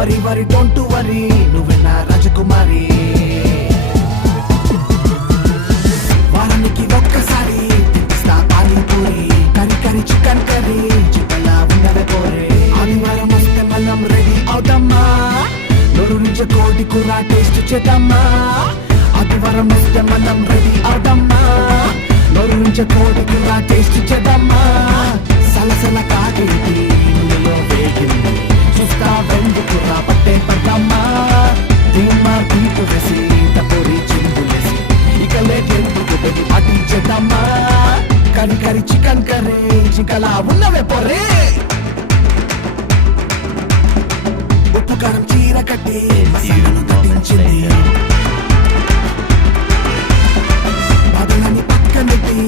వరి వరి డోంట్ వరి నువ్వే నా రాజకుమారి వారానికి ఒక్కసారి తినిపిస్తా పానీపూరి కరి కరి చికెన్ కర్రీ చికెన్లా ఉన్నదే పోరే ఆదివారం వస్తే మనం రెడీ అవుతామా నోరు నుంచి కోడి కూర టేస్ట్ చేద్దామా ఆదివారం వస్తే మనం రెడీ అవుతామా నోరు నుంచి కోడి కూర టేస్ట్ చేద్దామా సలసల కాగేది నూనెలో వేగింది చూస్తా వెందుకు పట్టే పడ్డామా ధీమా తీటు వేసి తపోరి చిందులేసి ఇక లేకెందుకు పెట్టి పాటించేద్దామా కరి కరి చికెన్ కర్రీ చికలా ఉన్నవే పొర్రే ఉప్పు కారం చీర కట్టి మసాలను కట్టించింది బాధలని పక్కనెట్టి